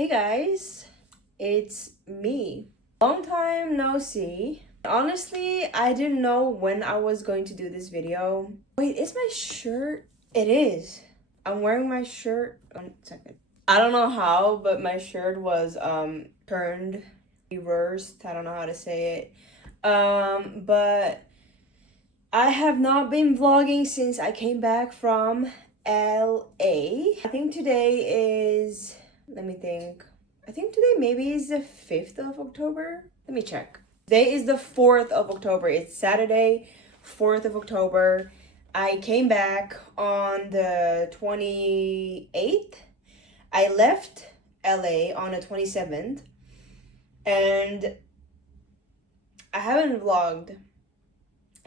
Hey guys, it's me. Long time no see. Honestly, I didn't know when I was going to do this video. Wait, is my shirt? It is. I'm wearing my shirt. 1 second. I don't know how, but my shirt was turned reversed. I don't know how to say it. But I have not been vlogging since I came back from LA. I think today is, let me think. I think today maybe is the 5th of October. Let me check. Today is the 4th of October. It's Saturday, 4th of October. I came back on the 28th. I left LA on the 27th. And I haven't vlogged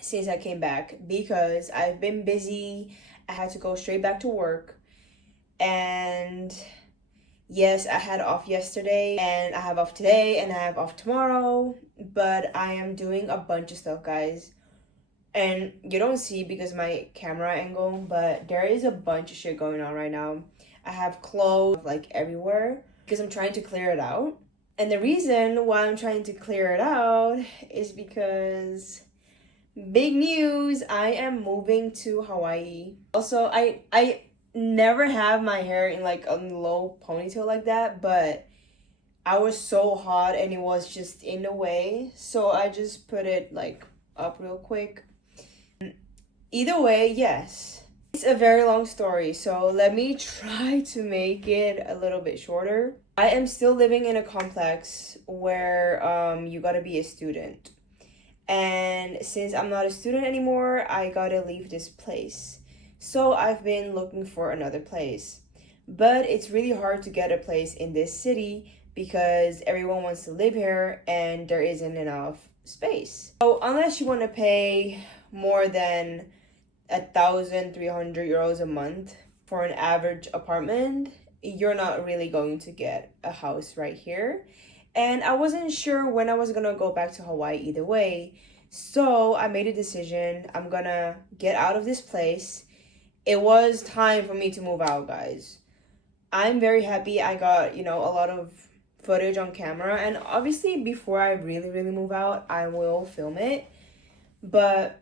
since I came back because I've been busy. I had to go straight back to work. And yes, I had off yesterday and I have off today and I have off tomorrow, but I am doing a bunch of stuff, guys. And you don't see because my camera angle, but there is a bunch of shit going on right now. I have clothes like everywhere because I'm trying to clear it out. And the reason why I'm trying to clear it out is because big news, I am moving to Hawaii. Also, I never have my hair in like a low ponytail like that, but I was so hot and it was just in the way, so I just put it like up real quick. Either way, yes. It's a very long story, so let me try to make it a little bit shorter. I am still living in a complex where you gotta be a student. And since I'm not a student anymore, I gotta leave this place. So I've been looking for another place. But it's really hard to get a place in this city because everyone wants to live here and there isn't enough space. So unless you want to pay more than 1,300 euros a month for an average apartment, you're not really going to get a house right here. And I wasn't sure when I was gonna go back to Hawaii either way. So I made a decision. I'm gonna get out of this place. It was time for me to move out, guys. I'm very happy I got, a lot of footage on camera. And obviously, before I really move out, I will film it. But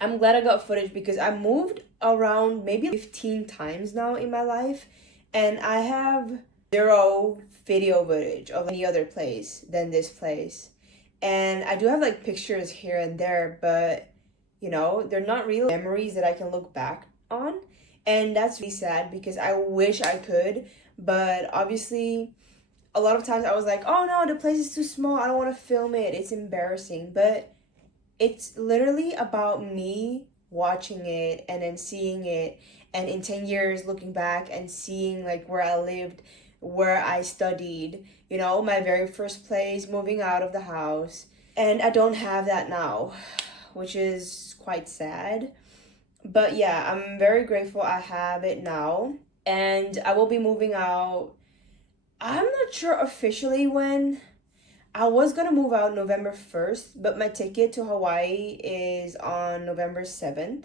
I'm glad I got footage because I moved around maybe 15 times now in my life. And I have zero video footage of any other place than this place. And I do have like pictures here and there, but they're not real memories that I can look back on. And that's really sad because I wish I could, but obviously a lot of times I was like, oh no, the place is too small. I don't want to film it. It's embarrassing. But it's literally about me watching it and then seeing it, and in 10 years looking back and seeing like where I lived, where I studied, my very first place, moving out of the house. And I don't have that now, which is quite sad. But yeah, I'm very grateful I have it now. And I will be moving out. I'm not sure officially when. I was gonna move out November 1st, but my ticket to Hawaii is on November 7th.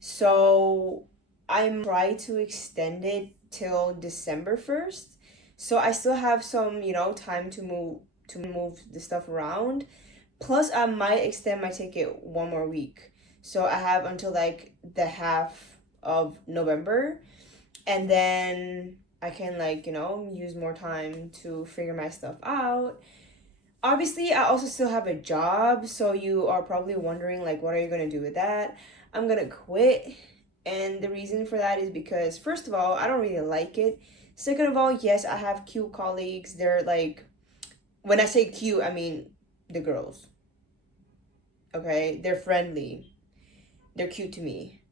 So I'm trying to extend it till December 1st. So I still have some, time to move the stuff around. Plus I might extend my ticket one more week. So I have until like the half of November, and then I can use more time to figure my stuff out. Obviously, I also still have a job, so you are probably wondering like what are you going to do with that? I'm going to quit. And the reason for that is because first of all, I don't really like it. Second of all, yes, I have cute colleagues. They're like, when I say cute, I mean the girls. Okay? They're friendly. They're cute to me.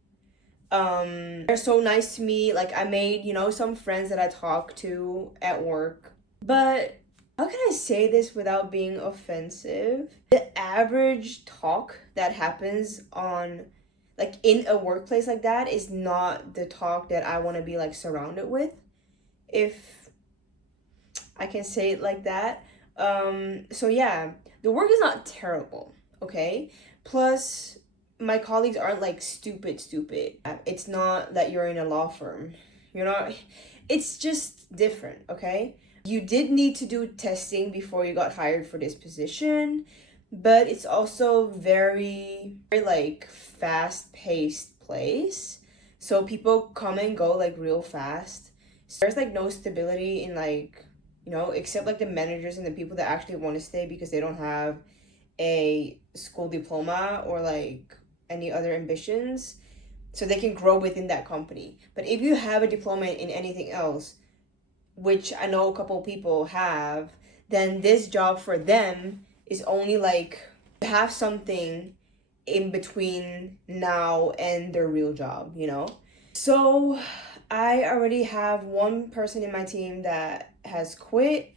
They're so nice to me. Like I made, some friends that I talk to at work. But how can I say this without being offensive? The average talk that happens on, like, in a workplace like that is not the talk that I want to be, like, surrounded with, if I can say it like that. So yeah, the work is not terrible, okay? Plus, my colleagues aren't, like, stupid. It's not that you're in a law firm. You're not, It's just different, okay? You did need to do testing before you got hired for this position, but it's also very like fast-paced place. So people come and go like real fast. So there's like no stability in like, except like the managers and the people that actually want to stay because they don't have a school diploma or like any other ambitions, so they can grow within that company. But if you have a diploma in anything else, which I know a couple people have, then this job for them is only like have something in between now and their real job. So I already have one person in my team that has quit.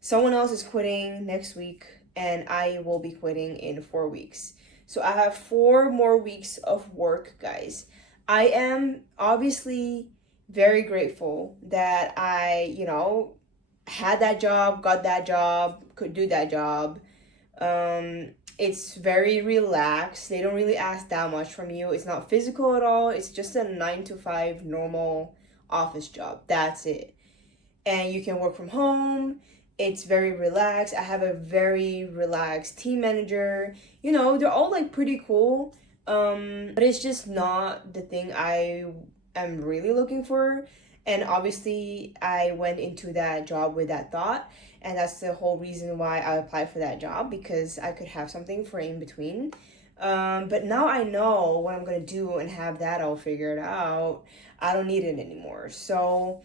Someone else is quitting next week, and I will be quitting in 4 weeks. So I have 4 more weeks of work, guys. I am obviously very grateful that I, had that job, got that job, could do that job. It's very relaxed. They don't really ask that much from you. It's not physical at all. It's just a 9 to 5 normal office job. That's it. And you can work from home. It's very relaxed. I have a very relaxed team manager. They're all like pretty cool. But it's just not the thing I am really looking for. And obviously, I went into that job with that thought. And that's the whole reason why I applied for that job, because I could have something for in between. But now I know what I'm going to do and have that all figured out. I don't need it anymore. So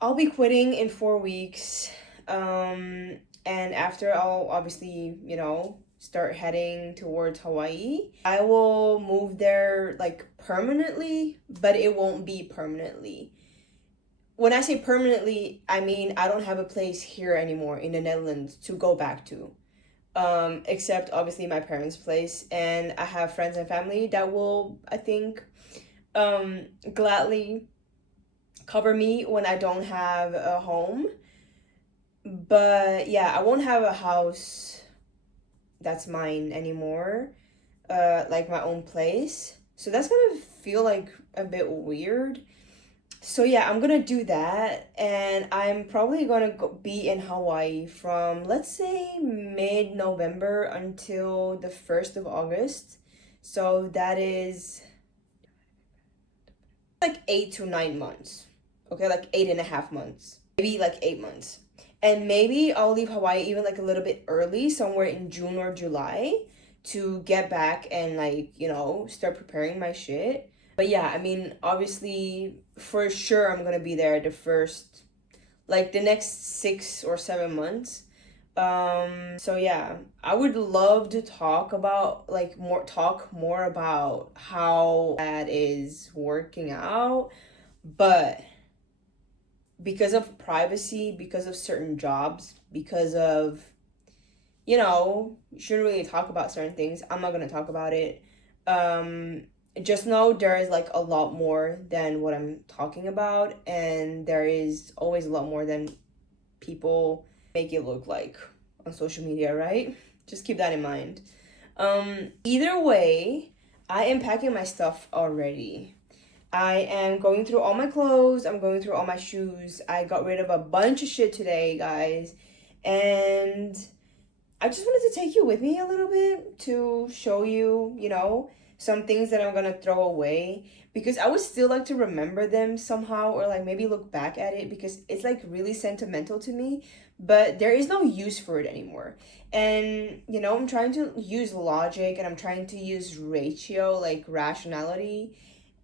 I'll be quitting in 4 weeks. And after, I'll obviously, start heading towards Hawaii. I will move there like permanently, but it won't be permanently. When I say permanently, I mean I don't have a place here anymore in the Netherlands to go back to. Except obviously my parents' place, and I have friends and family that will, I think, gladly cover me when I don't have a home. But yeah, I won't have a house that's mine anymore, like my own place. So that's gonna feel like a bit weird. So yeah, I'm gonna do that, and I'm probably gonna be in Hawaii from, let's say, mid-November until the 1st of August. So that is like 8 to 9 months. Okay, like 8.5 months. Maybe like 8 months. And maybe I'll leave Hawaii even like a little bit early, somewhere in June or July, to get back and like, start preparing my shit. But yeah, I mean, obviously, for sure, I'm gonna be there the next 6 or 7 months. So yeah, I would love to talk more about how that is working out, but because of privacy, because of certain jobs, because of, you shouldn't really talk about certain things. I'm not gonna talk about it. Just know there is like a lot more than what I'm talking about, and there is always a lot more than people make it look like on social media, right? Just keep that in mind. Either way, I am packing my stuff already. I am going through all my clothes. I'm going through all my shoes. I got rid of a bunch of shit today, guys. And I just wanted to take you with me a little bit to show you, some things that I'm going to throw away, because I would still like to remember them somehow, or like maybe look back at it, because it's like really sentimental to me, but there is no use for it anymore. And, I'm trying to use logic, and I'm trying to use ratio, like rationality,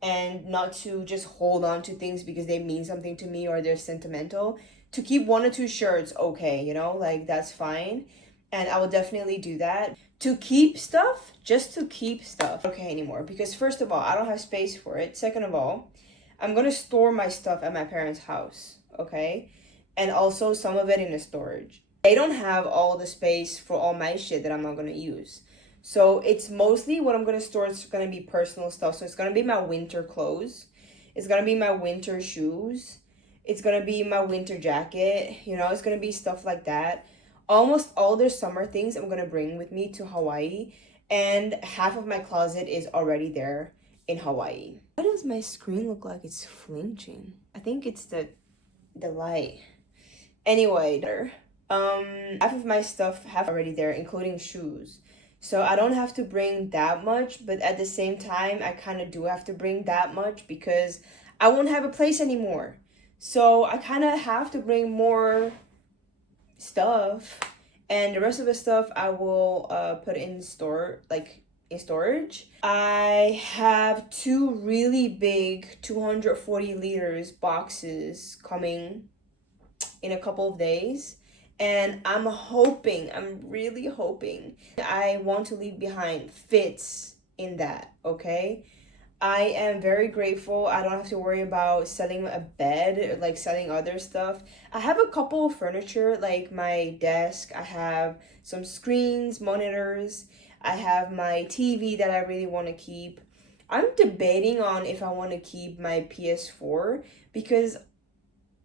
and not to just hold on to things because they mean something to me or they're sentimental. To keep 1 or 2 shirts, okay, like that's fine. And I will definitely do that. To keep stuff, just to keep stuff, okay anymore. Because first of all, I don't have space for it. Second of all, I'm gonna store my stuff at my parents' house, okay? And also some of it in a storage. They don't have all the space for all my shit that I'm not gonna use. So it's mostly what I'm gonna store. It's gonna be personal stuff. So it's gonna be my winter clothes. It's gonna be my winter shoes. It's gonna be my winter jacket. It's gonna be stuff like that. Almost all their summer things I'm gonna bring with me to Hawaii. And half of my closet is already there in Hawaii. Why does my screen look like it's flinching? I think it's the the light. Anyway, half of my stuff have already there, including shoes. So I don't have to bring that much, but at the same time, I kind of do have to bring that much because I won't have a place anymore. So I kind of have to bring more stuff, and the rest of the stuff I will put in storage. I have two really big 240 liters boxes coming in a couple of days, and I'm really hoping I want to leave behind fits in that, okay? I am very grateful. I don't have to worry about selling a bed or like selling other stuff. I have a couple of furniture, like my desk. I have some screens, monitors. I have my TV that I really want to keep. I'm debating on if I want to keep my PS4 because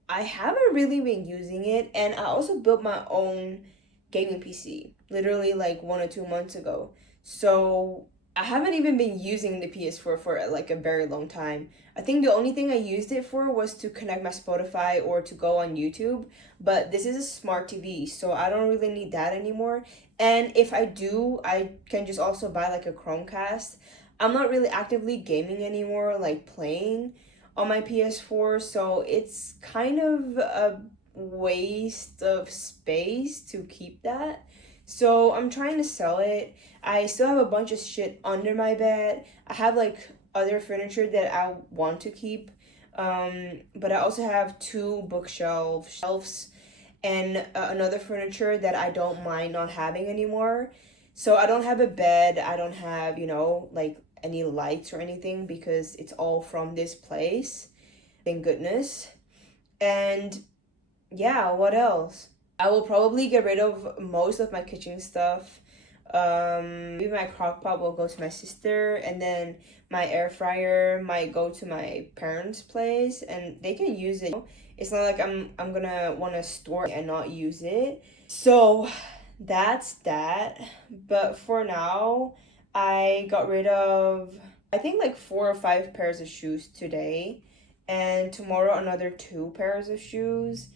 I haven't really been using it, and I also built my own gaming PC literally like 1 or 2 months ago. So I haven't even been using the PS4 for like a very long time. I think the only thing I used it for was to connect my Spotify or to go on YouTube, but this is a smart TV, so I don't really need that anymore. And if I do, I can just also buy like a Chromecast. I'm not really actively gaming anymore, like playing on my PS4, so it's kind of a waste of space to keep that. So I'm trying to sell it. I still have a bunch of shit under my bed. I have like other furniture that I want to keep. But I also have two shelves, and another furniture that I don't mind not having anymore. So I don't have a bed. I don't have, like any lights or anything because it's all from this place. Thank goodness. And yeah, what else? I will probably get rid of most of my kitchen stuff. Maybe my crock pot will go to my sister, and then my air fryer might go to my parents' place, and they can use it. It's not like I'm gonna want to store it and not use it. So that's that. But for now, I got rid of I think like 4 or 5 pairs of shoes today, and tomorrow another 2 pairs of shoes,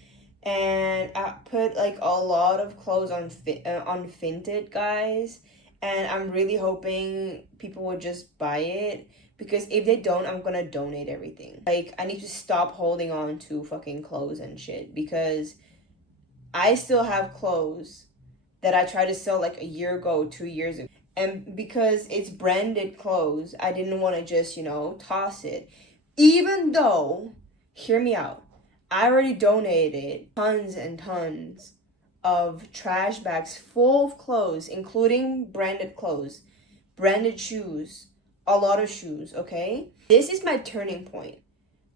and I put like a lot of clothes on Vinted, guys, and I'm really hoping people will just buy it because if they don't, I'm gonna donate everything. Like I need to stop holding on to fucking clothes and shit because I still have clothes that I tried to sell like a year ago, 2 years ago. And because it's branded clothes, I didn't want to just, toss it. Even though, hear me out, I already donated tons and tons of trash bags full of clothes, including branded clothes, branded shoes, a lot of shoes, okay? This is my turning point.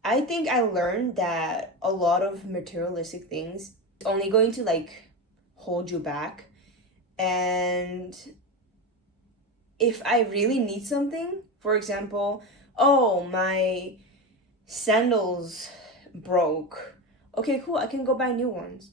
I think I learned that a lot of materialistic things is only going to like hold you back. And if I really need something, for example, oh, my sandals broke. Okay, cool, I can go buy new ones.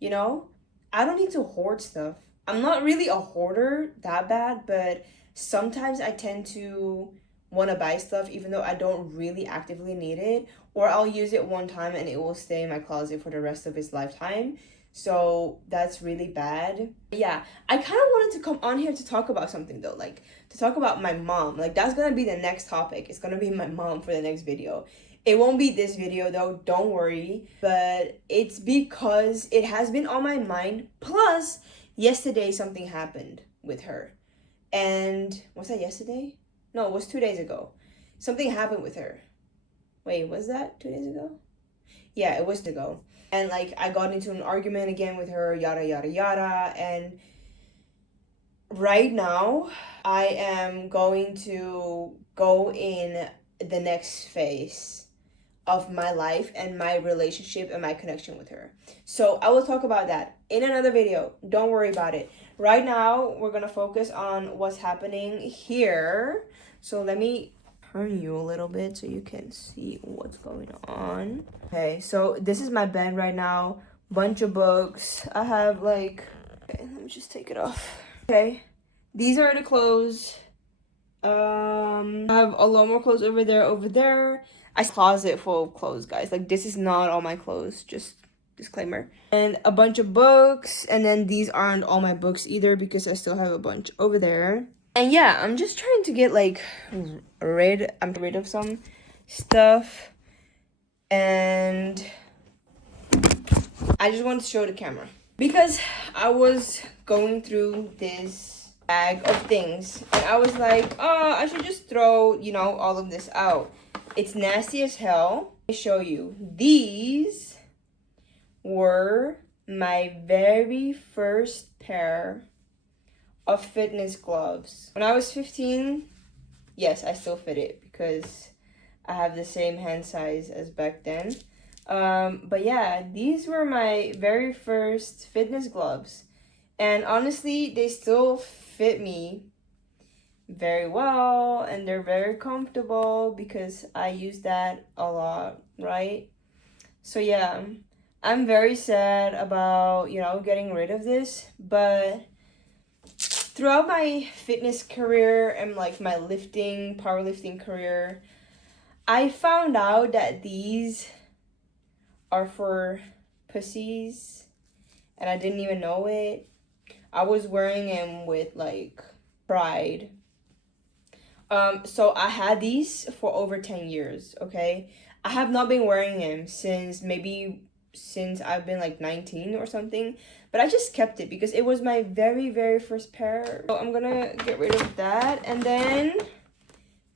I don't need to hoard stuff. I'm not really a hoarder that bad, but sometimes I tend to want to buy stuff even though I don't really actively need it, or I'll use it one time and it will stay in my closet for the rest of its lifetime. So that's really bad. Yeah, I kind of wanted to come on here to talk about something though, like to talk about my mom. Like that's gonna be the next topic. It's gonna be my mom for the next video. It won't be this video though, don't worry. But it's because it has been on my mind. Plus, yesterday something happened with her. And was that yesterday? No, it was 2 days ago. Something happened with her. Wait, was that 2 days ago? Yeah, it was ago. And like I got into an argument again with her, yada yada yada. And right now I am going to go in the next phase of my life and my relationship and my connection with her. So I will talk about that in another video. Don't worry about it. Right now we're gonna focus on what's happening here. So let me turn you a little bit so you can see what's going on. Okay, so this is my bed right now. Bunch of books. I have like, okay, let me just take it off. Okay, these are the clothes. I have a lot more clothes over there. I closet full of clothes, guys. Like, this is not all my clothes, just disclaimer. And a bunch of books, and then these aren't all my books either because I still have a bunch over there. And yeah, I'm just trying to get like rid of some stuff, and I just want to show the camera because I was going through this bag of things and I was like, oh, I should just throw, you know, all of this out. It's nasty as hell. Let me show you. These were my very first pair of fitness gloves. When I was 15, yes, I still fit it because I have the same hand size as back then. But yeah, these were my very first fitness gloves. And honestly, they still fit me very well and they're very comfortable because I use that a lot, right? So yeah, I'm very sad about, you know, getting rid of this, but throughout my fitness career and like my powerlifting career, I found out that these are for pussies and I didn't even know it. I was wearing them with like pride. So I had these for over 10 years, okay? I have not been wearing them since I've been like 19 or something, but I just kept it because it was my very, very first pair. So I'm gonna get rid of that. And then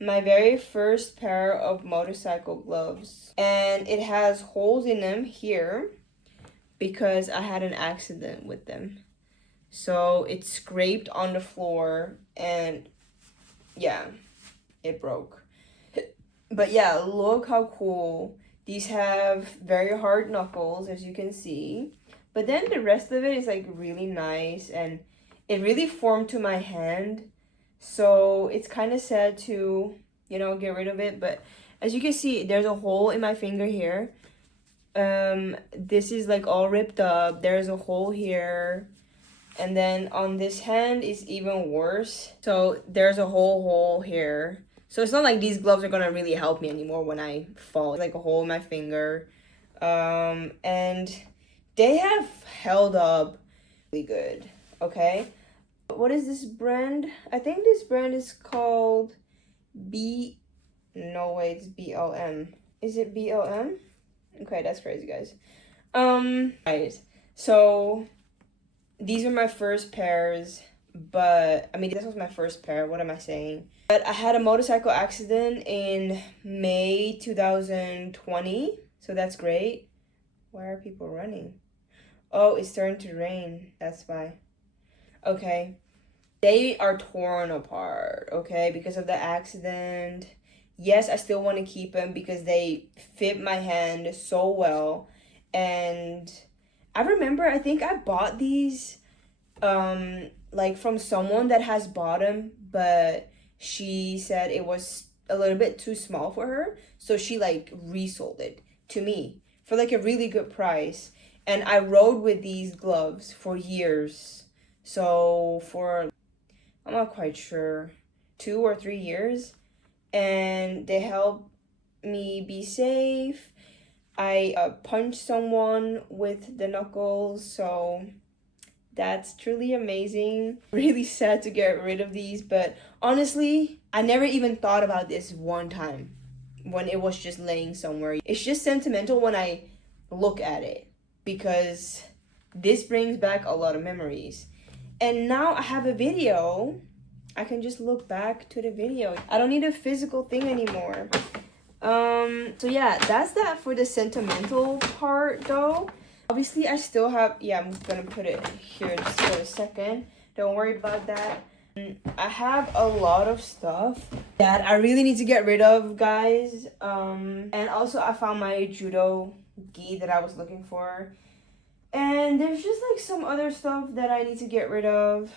my very first pair of motorcycle gloves. And it has holes in them here because I had an accident with them. So it scraped on the floor and yeah, it broke. But yeah, look how cool. These have very hard knuckles, as you can see. But then the rest of it is like really nice and it really formed to my hand. So it's kind of sad to, you know, get rid of it. But as you can see, there's a hole in my finger here. This is like all ripped up. There's a hole here. And then on this hand is even worse. So there's a whole hole here. So it's not like these gloves are gonna really help me anymore when I fall. It's like a hole in my finger. And they have held up really good, okay? What is this brand? I think this brand is called no wait, it's BLM. Is it BLM? Okay, that's crazy, guys. Right. So these were my first pairs, but I mean, this was my first pair. What am I saying? But I had a motorcycle accident in May 2020, so that's great. Why are people running? Oh, it's starting to rain. That's why. Okay. They are torn apart, okay, because of the accident. Yes, I still want to keep them because they fit my hand so well. And I remember, I think I bought these like from someone that has bought them, but she said it was a little bit too small for her, so she like resold it to me for like a really good price. And I rode with these gloves for years. So for, I'm not quite sure, 2 or 3 years, and they help me be safe. I punched someone with the knuckles, so that's truly amazing. Really sad to get rid of these, but honestly, I never even thought about this one time when it was just laying somewhere. It's just sentimental when I look at it because this brings back a lot of memories. And now I have a video. I can just look back to the video. I don't need a physical thing anymore. So yeah, that's that for the sentimental part though. Obviously I still have, yeah, I'm gonna put it here just for a second. Don't worry about that. I have a lot of stuff that I really need to get rid of, guys. And also I found my judo gi that I was looking for. And there's just like some other stuff that I need to get rid of.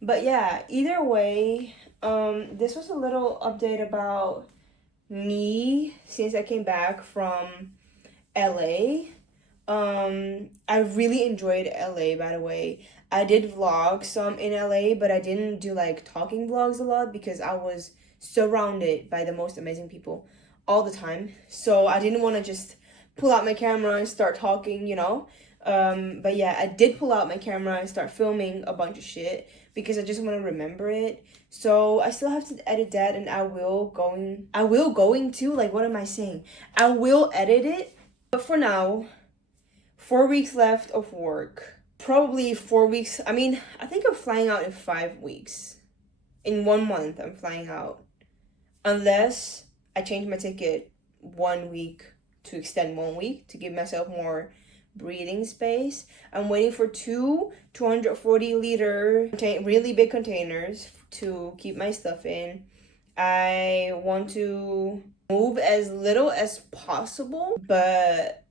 But yeah, either way, this was a little update about me since I came back from LA. I really enjoyed LA, by the way. I did vlog some in LA, but I didn't do like talking vlogs a lot because I was surrounded by the most amazing people. all the time. So I didn't want to just pull out my camera and start talking, you know. But yeah, I did pull out my camera and start filming a bunch of shit because I just want to remember it. So I still have to edit that, and I will going to, like, what am I saying? I will edit it. But for now, 4 weeks left of work. Probably 4 weeks. I mean, I think I'm flying out in 5 weeks. In 1 month, I'm flying out. Unless I change my ticket 1 week to extend 1 week to give myself more breathing space. I'm waiting for two 240-liter really big containers to keep my stuff in. I want to move as little as possible, but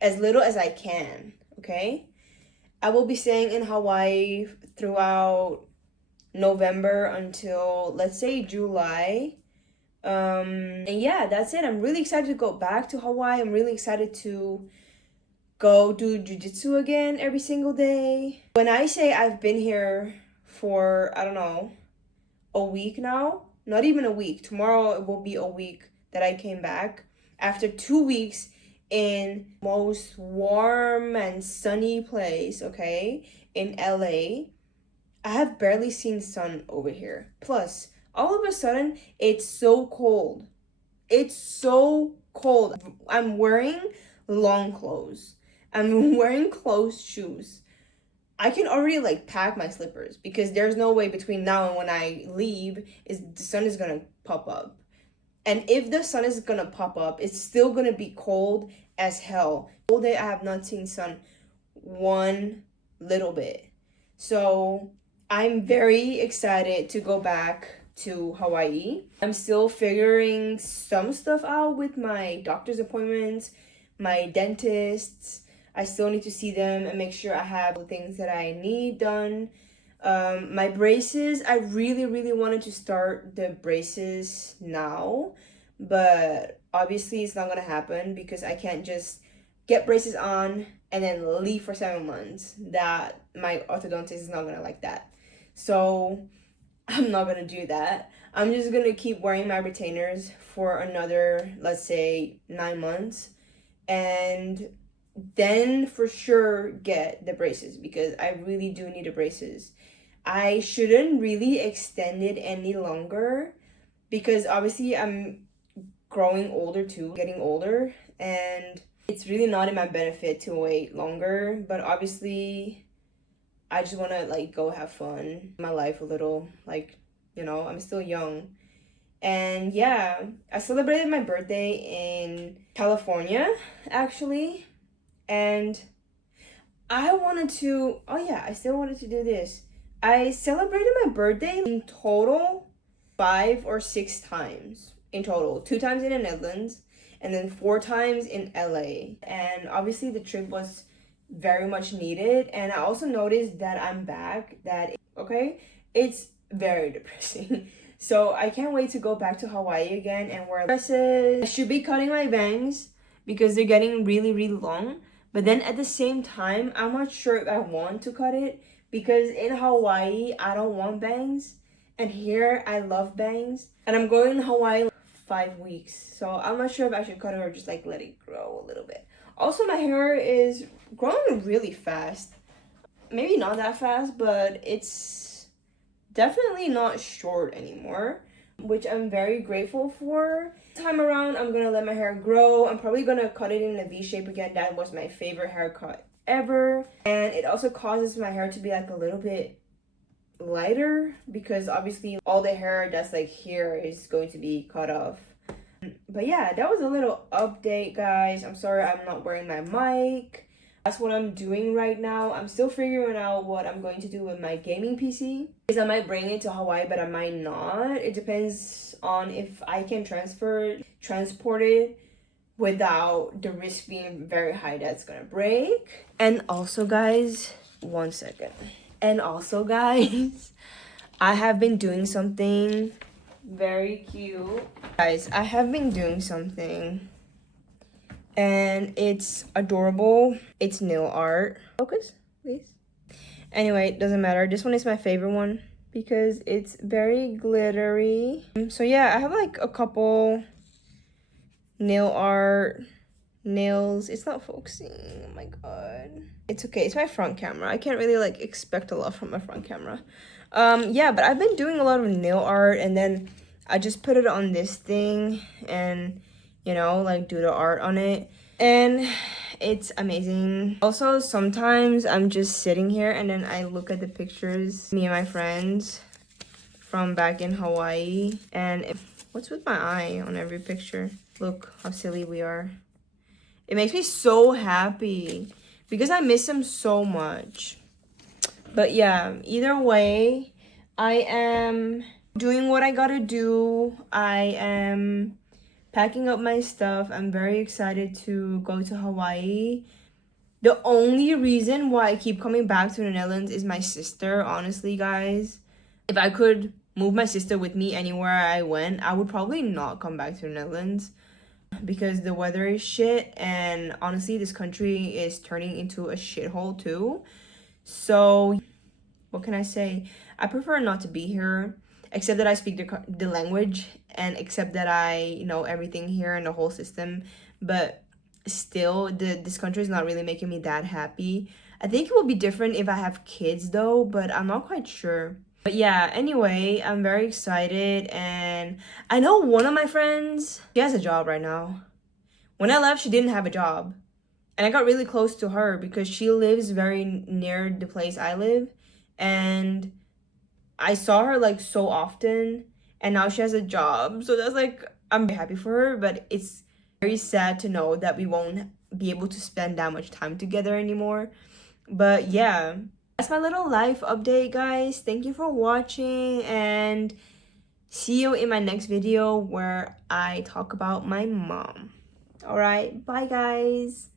as little as I can, okay? I will be staying in Hawaii throughout November until, let's say, July. And yeah, that's it. I'm really excited to go back to Hawaii. I'm really excited to go do jiu-jitsu again every single day. When I say I've been here for, I don't know, a week now, not even a week. Tomorrow it will be a week that I came back after 2 weeks in most warm and sunny place, okay, in LA. I have barely seen sun over here. Plus, all of a sudden, it's so cold. It's so cold. I'm wearing long clothes. I'm wearing closed shoes. I can already like pack my slippers because there's no way between now and when I leave is the sun is gonna pop up. And if the sun is gonna pop up, it's still gonna be cold as hell. All day I have not seen sun one little bit. So I'm very excited to go back to Hawaii. I'm still figuring some stuff out with my doctor's appointments, my dentists. I still need to see them and make sure I have the things that I need done. My braces, I really wanted to start the braces now, but obviously it's not gonna happen because I can't just get braces on and then leave for 7 months. That my orthodontist is not gonna like that. So I'm not gonna do that. I'm just gonna keep wearing my retainers for another, let's say, 9 months, and then for sure get the braces because I really do need the braces. I shouldn't really extend it any longer because obviously I'm growing older too, getting older, and it's really not in my benefit to wait longer. But obviously I just want to like go have fun my life a little, like, you know, I'm still young. And yeah, I celebrated my birthday in California actually, and I wanted to, oh yeah, I still wanted to do this. I celebrated my birthday in total 5 or 6 times in total. 2 times in the Netherlands and then 4 times in LA. And obviously the trip was very much needed. And I also noticed that I'm back, that, okay, it's very depressing. So I can't wait to go back to Hawaii again and wear dresses. I should be cutting my bangs because they're getting really long. But then at the same time, I'm not sure if I want to cut it because in Hawaii, I don't want bangs. And here, I love bangs. And I'm going to Hawaii in 5 weeks. So I'm not sure if I should cut it or just like let it grow a little bit. Also, my hair is growing really fast. Maybe not that fast, but it's definitely not short anymore, which I'm very grateful for. This time around, I'm gonna let my hair grow. I'm probably gonna cut it in a V shape again. That was my favorite haircut ever. And it also causes my hair to be like a little bit lighter because obviously all the hair that's like here is going to be cut off. But yeah, that was a little update, guys. I'm sorry I'm not wearing my mic. That's what I'm doing right now. I'm still figuring out what I'm going to do with my gaming PC. Because I might bring it to Hawaii, but I might not. It depends on if I can transport it without the risk being very high that's gonna break. And also, guys, 1 second. And also, guys, I have been doing something very cute. Guys, I have been doing something and it's adorable. It's nail art. Focus, please. Anyway, it doesn't matter. This one is my favorite one because it's very glittery. So yeah, I have like a couple nail art, nails. It's not focusing. Oh my god. It's okay. It's my front camera. I can't really like expect a lot from my front camera. Yeah, but I've been doing a lot of nail art, and then I just put it on this thing and, you know, like do the art on it. And it's amazing. Also, sometimes I'm just sitting here and then I look at the pictures, me and my friends from back in Hawaii. And what's with my eye on every picture? Look how silly we are. It makes me so happy because I miss them so much. But yeah, either way, I am doing what I gotta do. I am packing up my stuff. I'm very excited to go to Hawaii. The only reason why I keep coming back to the Netherlands is my sister, honestly, guys. If I could move my sister with me anywhere I went, I would probably not come back to the Netherlands because the weather is shit, and honestly, this country is turning into a shithole too. So, what can I say? I prefer not to be here, except that I speak the language and except that I know everything here and the whole system. But still, this country is not really making me that happy. I think it will be different if I have kids though, but I'm not quite sure. But yeah, anyway, I'm very excited, and I know one of my friends, she has a job right now. When I left, she didn't have a job. And I got really close to her because she lives very near the place I live. And I saw her like so often, and now she has a job. So that's like, I'm very happy for her, but it's very sad to know that we won't be able to spend that much time together anymore. But yeah, that's my little life update, guys. Thank you for watching, and see you in my next video where I talk about my mom. All right, bye, guys.